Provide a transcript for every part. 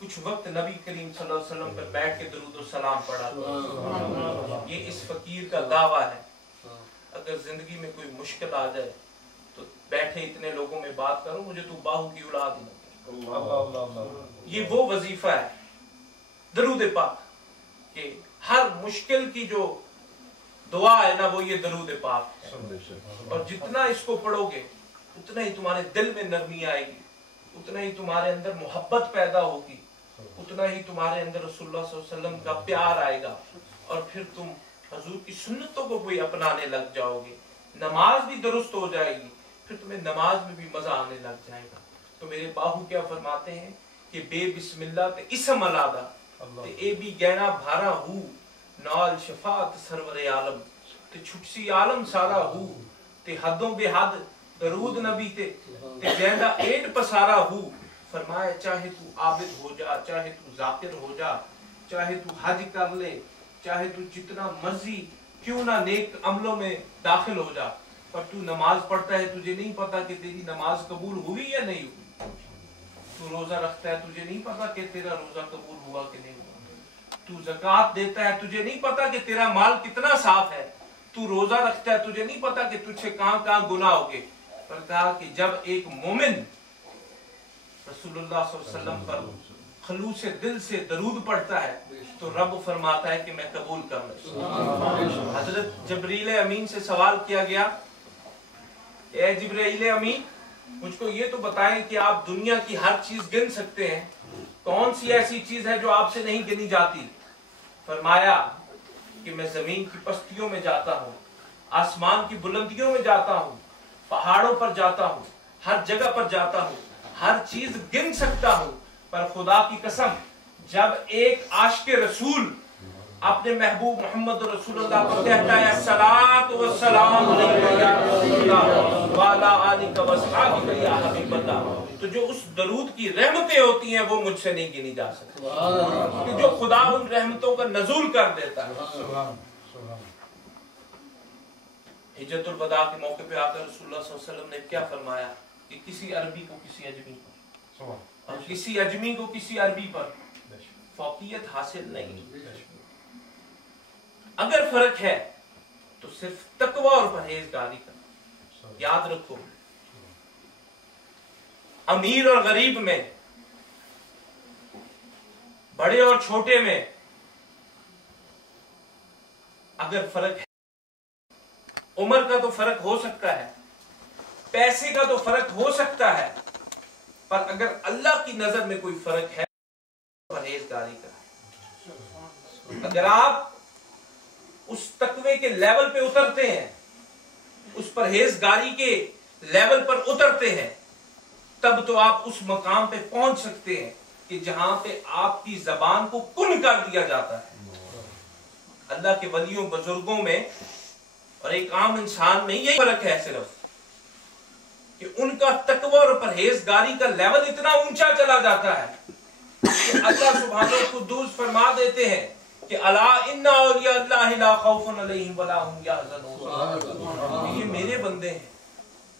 कुछ वक्त नबी करीम सल्लल्लाहु अलैहि वसल्लम पर बैठ के दरूद और सलाम पढ़ा। ये इस फकीर का दावा है। अगर जिंदगी में कोई मुश्किल आ जाए तो बैठे इतने लोगों में बात करो, मुझे तू बाहू की औलाद ही। ये वो वजीफा है दरूद पाक कि हर मुश्किल की जो दुआ है ना, वो ये दरूद पाक है। और जितना इसको पढ़ोगे उतना ही तुम्हारे दिल में नरमी आएगी, उतना ही तुम्हारे अंदर मोहब्बत पैदा होगी, उतना ही तुम्हारे अंदर रसूलुल्लाह सल्लल्लाहु अलैहि वसल्लम का प्यार आएगा, और फिर तुम हजूर की सुन्नतों को भी अपनाने लग जाओगे। नमाज भी दुरुस्त हो जाएगी, फिर तुम्हें नमाज में भी मजा आने लग जाएगा। तो मेरे बाहू क्या फरमाते हैं कि बे बिस्मिल्लाह ते इसम अलादा ते ए भी गहना भारा हु नाल शफात सरवर आलम ते छुटसी आलम सारा हु ते हदों बेहद दरूद नबी ते गहना एड पसारा हु। फरमाया चाहे तू आबिद हो जा, चाहे तू जाकिर हो जा, चाहे तू हज कर ले, चाहे तू जितना मर्जी क्यों ना नेक अमलों में दाखिल हो जा, पर तू नमाज पढ़ता है, तुझे नहीं पता कि तेरी नमाज कबूल हुई या नहीं हुई। तू रोजा रखता है, तुझे नहीं पता कि तेरा रोजा कबूल हुआ कि नहीं हुआ। तू ज़कात देता है, तुझे नहीं पता कि तेरा माल कितना साफ है। तू रोजा रखता है, तुझे नहीं पता कि तुझसे कहां कहां गुनाह हो गए। पर कहा कि जब एक मोमिन रसूलुल्लाह सल्लल्लाहु अलैहि वसल्लम पर खलूस दिल से दरूद पढ़ता है तो रब फरमाता है कि मैं कबूल कर लूं। हजरत जिब्रील अमीन से सवाल किया गया, ए जिब्रील अमीन, मुझको ये तो बताएं कि आप दुनिया की हर चीज गिन सकते हैं, कौन सी ऐसी चीज है जो आपसे नहीं गिनी जाती। फरमाया कि मैं जमीन की पस्तियों में जाता हूँ, आसमान की बुलंदियों में जाता हूँ, पहाड़ों पर जाता हूँ, हर जगह पर जाता हूँ, हर चीज गिन सकता हूँ, पर खुदा की कसम जब एक आशिक रसूल अपने महबूब मोहम्मद रसूलुल्लाह को कहता है अस्सलातु वस्सलामु अलैका या रसूलल्लाह व अला आलिका व अस्हाबिका या हबीबल्लाह, तो जो उस दरूद की रहमतें होती हैं वो मुझसे नहीं गिनी जा सकती, कि जो खुदा उन रहमतों का नज़ूल कर देता है। हिज्जतुल वदा के मौके पे आकर रसूलुल्लाह सल्लल्लाहु अलैहि वसल्लम ने क्या फरमाया कि किसी अरबी को किसी अजमी पर और किसी अजमी को किसी अरबी पर फौकियत हासिल नहीं। अगर फर्क है तो सिर्फ तकवा और परहेजगारी का। याद रखो, अमीर और गरीब में, बड़े और छोटे में अगर फर्क है, उम्र का तो फर्क हो सकता है, पैसे का तो फर्क हो सकता है, पर अगर अल्लाह की नजर में कोई फर्क है परहेजगारी का है। अगर आप उस तकवे के लेवल पे उतरते हैं, उस परहेजगारी के लेवल पर उतरते हैं, तब तो आप उस मकाम पे पहुंच सकते हैं कि जहां पे आपकी जबान को कुन कर दिया जाता है। अल्लाह के वलियों बुजुर्गों में और एक आम इंसान में यही फर्क है सिर्फ कि उनका तकवा और परहेजगारी का लेवल इतना ऊंचा चला जाता है कि अल्लाह सुब्हानहू कुद्दूस फरमा देते हैं कि अला इन्ना औलिया अल्लाह ला खौफुन अलैहिम वला हुम यहज़नून। ये मेरे बंदे हैं।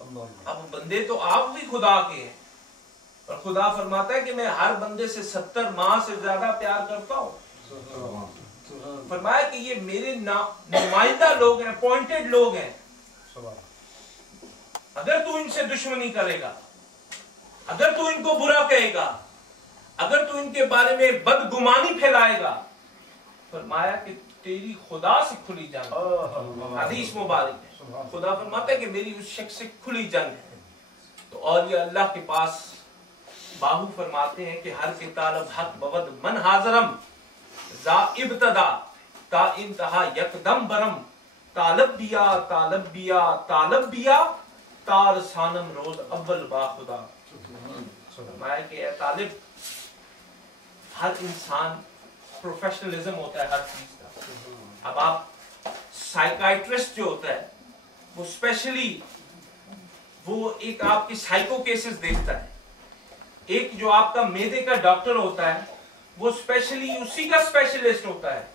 अब बंदे तो आप भी खुदा के हैं, और खुदा फरमाता है कि मैं हर बंदे से 70 माह से ज्यादा प्यार करता हूँ। फरमाया कि ये मेरे नुमाइंदा लोग हैं, अपॉइंटेड लोग हैं। अगर तू इनसे दुश्मनी करेगा, अगर तू इनको बुरा कहेगा, अगर तू इनके बारे में बदगुमानी फैलाएगा, फरमाया कि तेरी खुदा से खुली जंग। हदीस मुबारक है, खुदा फरमाता है कि मेरी उस शख्स से खुली जंग है। तो औलिया अल्लाह के पास बाहू फरमाते हैं कि हर के तालब हक बवद मन हाजरम जा इब्तदा ता इंतहा यकदम बरम तालब बिया तालब बिया तालब बिया तार सानम रोज अव्वल बाखुदा। फरमाया कि ए तालिब, हर इंसान प्रोफेशनलिज्म होता है हर चीज का। अब आप साइकाइट्रिस्ट जो होता है वो स्पेशली वो एक आपके साइको केसेस देखता है। एक जो आपका मेदे का डॉक्टर होता है वो स्पेशली उसी का स्पेशलिस्ट होता है।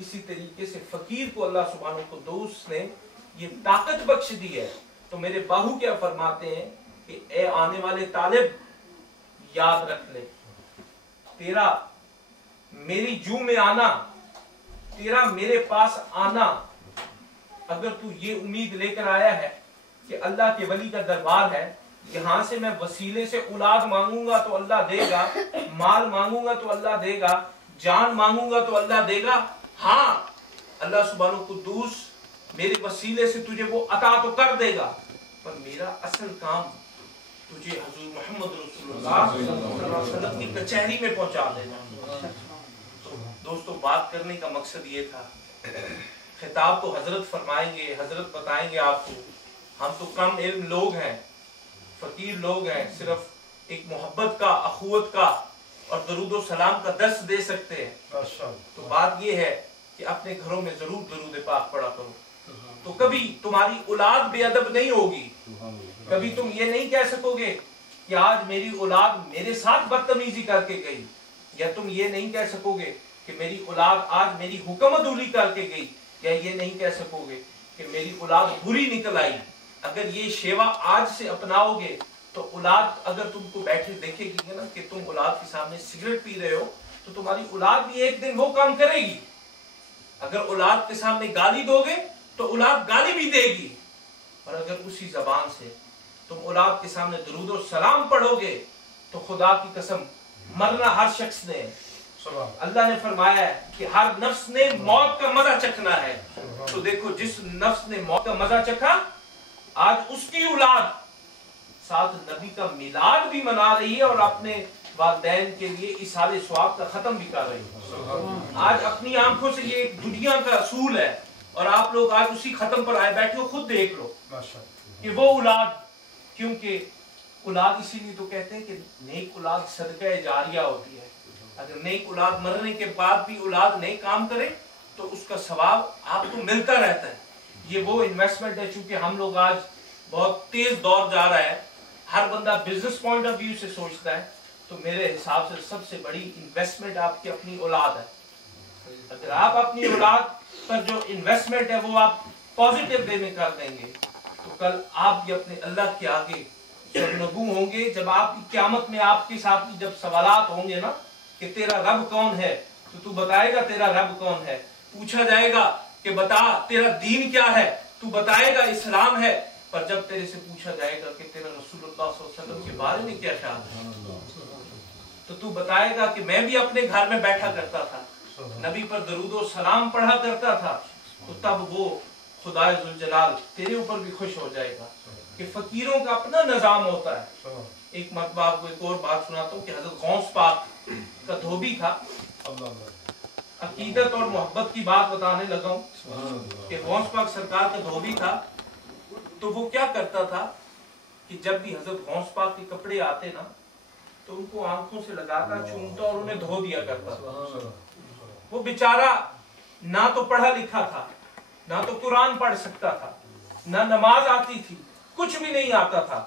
इसी तरीके से फकीर को अल्लाह सुब्हानहू कुद्दूस ने ये ताकत बख्श दी है। तो मेरे बाहू क्या फरमाते हैं कि ए आने वाले तालिब, याद रख ले तेरा मेरी जू में आना, तेरा मेरे पास आना, अगर तू ये उम्मीद लेकर आया है कि अल्लाह के वली का दरबार है, यहाँ से मैं वसीले से औलाद मांगूंगा तो अल्लाह देगा, माल मांगूंगा तो अल्लाह देगा, जान मांगूंगा तो अल्लाह देगा, हाँ अल्लाह सुब्हानहू कुद्दूस मेरे वसीले से तुझे वो अता तो कर देगा, पर मेरा असल काम तुझे हुजूर मोहम्मद रसूलुल्लाह सल्लल्लाहु अलैहि वसल्लम की कचहरी में पहुंचा देना। तो दोस्तों, बात करने का मकसद ये था, खिताब तो हजरत फरमाएंगे, हजरत बताएंगे आपको, हम तो कम इल्म लोग हैं, फकीर लोग हैं, सिर्फ एक मोहब्बत का, अखुवत का और दरूद सलाम का दर्स दे सकते हैं। तो बात ये है कि अपने घरों में जरूर दरूद पाक पढ़ा करो, तो कभी तुम्हारी औलाद बेअदब नहीं होगी, कभी तुम ये नहीं कह सकोगे कि आज मेरी औलाद मेरे साथ बदतमीजी करके गई, या तुम ये नहीं कह सकोगे कि मेरी औलाद आज मेरी हुक्मदुली करके गई, या ये नहीं कह सकोगे कि मेरी औलाद बुरी निकल आई। अगर ये शेवा आज से अपनाओगे तो औलाद अगर तुमको बैठे देखेगी ना कि तुम औलाद के सामने सिगरेट पी रहे हो, तो तुम्हारी औलाद भी एक दिन वो काम करेगी। अगर औलाद के सामने गाली दोगे तो औलाद गाली भी देगी, और अगर उसी जबान से तुम औलाद के सामने दरूद और सलाम पढ़ोगे तो खुदा की कसम मरना हर शख्स ने, अल्लाह ने फरमाया है कि हर नफ्स ने मौत का मजा चखना है। तो देखो, जिस नफ्स ने मौत का मजा चखा, आज उसकी औलाद साथ नबी का मिलाद भी मना रही है और अपने वालिदैन के लिए इसाले स्वाब का खत्म भी कर रही है। आज अपनी आंखों से ये एक दुनिया का असूल है, और आप लोग आज उसी खत्म पर आए बैठे हो। खुद देख लो कि वो औलाद, क्योंकि औलाद इसीलिए तो कहते हैं कि नेक औलाद सदका जारिया होती है। अगर नेक औलाद मरने के बाद भी औलाद नेक काम करे तो उसका सवाब आपको मिलता रहता है। ये वो इन्वेस्टमेंट है। चूंकि हम लोग आज बहुत तेज दौर जा रहा है, हर बंदा बिजनेस पॉइंट ऑफ व्यू से सोचता है, तो मेरे हिसाब से सबसे बड़ी इन्वेस्टमेंट आपकी अपनी औलाद है। अगर आप अपनी औलाद पर जो इन्वेस्टमेंट है वो आप पॉजिटिव वे में कर देंगे, तो कल आप भी अपने अल्लाह के आगे सरनगू होंगे। जब आपकी क़यामत में आपके साथ जब सवालात होंगे ना कि तेरा रब कौन है, तो तू बताएगा तेरा रब कौन है। पूछा जाएगा कि बता तेरा दीन क्या है, तू बताएगा इस्लाम है। पर जब तेरे से पूछा जाएगा कि तेरा रसूलुल्लाह सल्लल्लाहु अलैहि वसल्लम के बारे में क्या ख्याल है, तो तू बताएगा कि मैं भी अपने घर में बैठा करता था, नबी पर दरूद और सलाम पढ़ा करता था। तो तब वो खुदा जुल जलाल तेरे ऊपर भी खुश हो जाएगा कि फकीरों का अपना निजाम होता है। एक मरतबा आपको एक और बात सुनाता हूँ कि हजरत गौस पाक का धोबी था। अकीदत और मोहब्बत की बात बताने लगा हूँ कि गौस पाक सरकार का धोबी था। तो वो क्या करता था कि जब भी हजरत गौस पाक के कपड़े आते ना, तो उनको आंखों से लगाकर चूमता और उन्हें धो दिया करता था। वो बेचारा ना तो पढ़ा लिखा था, ना तो कुरान पढ़ सकता था, ना नमाज आती थी, कुछ भी नहीं आता था।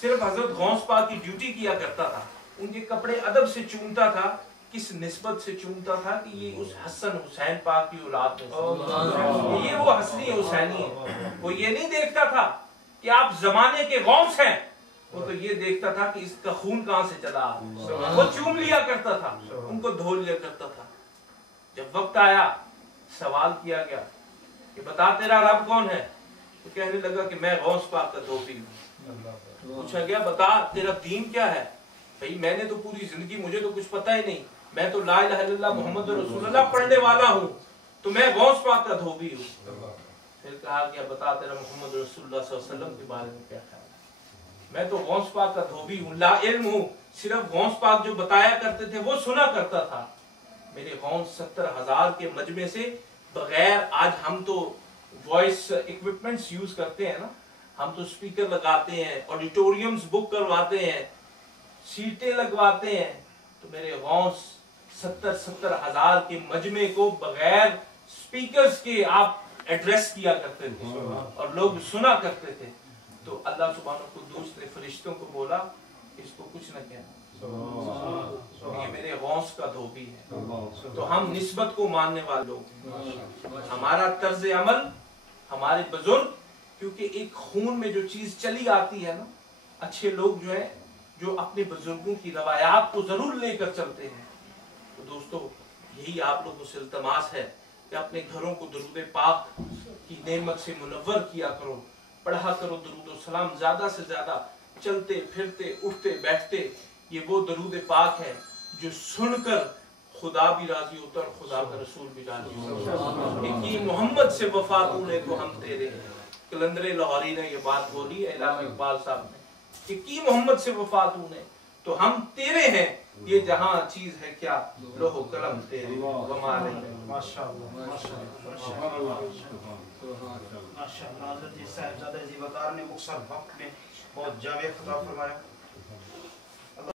सिर्फ हजरत गौस पाक की ड्यूटी किया करता था। उनके कपड़े अदब से चूमता था। किस निस्बत से चूमता था कि ये उस हसन हुसैन पाक की औलाद में, ये वो हसनी हुसैनी है। वो ये नहीं देखता था कि आप जमाने के गौस हैं, वो तो ये देखता था कि इसका खून कहां से चला। वो चूम लिया करता था, उनको धो लिया करता था। जब वक्त आया, सवाल किया गया कि बता तेरा रब कौन है, तो कहने लगा कि मैं गौस पाक का धोबी हूँ। पूछा गया बता तेरा दीन क्या है। भाई मैंने तो पूरी जिंदगी, मुझे तो कुछ पता ही नहीं, मैं तो ला इलाहा इल्लल्लाह मुहम्मद रसूलुल्लाह पढ़ने वाला हूँ, तो मैं गौस पाक का धोबी हूँ। फिर कहा गया बता तेरा मोहम्मद रसूलुल्लाह सल्लल्लाहु अलैहि वसल्लम के बारे में क्या ख्याल है। मैं तो गौस पाक का धोबी हूँ, ला इल्म हूँ। सिर्फ गौस पाक जो बताया करते थे वो सुना करता था। मेरे गौस 70,000 के मजमे से बगैर, आज हम तो वॉइस इक्विपमेंट्स यूज करते हैं ना, हम तो स्पीकर लगाते हैं, ऑडिटोरियम्स बुक करवाते हैं, सीटें लगवाते हैं। तो मेरे गौस 70,000 के मजमे को बगैर स्पीकर्स के आप एड्रेस किया करते थे और लोग सुना करते थे। तो अल्लाह सुब्हानहू कुद्दूस ने फरिश्तों को बोला इसको कुछ न कहना, ये मेरे गौस का धोबी है। तो हम निस्बत को मानने वाले लोग, हमारा तर्ज अमल, हमारे बुजुर्ग, क्योंकि एक खून में जो चीज चली आती है ना, अच्छे लोग जो है जो अपने बुजुर्गों की रवायात को जरूर लेकर चलते हैं। تو دوستو یہی آپ لوگوں سے التماس ہے کہ اپنے گھروں کو درود پاک کی نعمت سے منور کیا کرو، پڑھا کرو درود و سلام زیادہ سے زیادہ، چلتے پھرتے اٹھتے بیٹھتے. یہ وہ درود پاک ہے جو سن کر خدا بھی راضی ہوتا ہے اور خدا کا رسول بھی راضی ہوتا ہے. کہ محمد سے وفا تو نے تو ہم تیرے. کلندر لاہوری نے یہ بات بولی ہے علامہ اقبال صاحب نے کہ محمد سے وفا تو نے تو ہم تیرے ہیں، یہ جہاں چیز ہے کیا لوح و قلم تیرے. ماشاءاللہ ماشاءاللہ. حضرت صاحبزادہ زیوادار نے مختصر وقت میں بہت جامع خطاب فرمایا.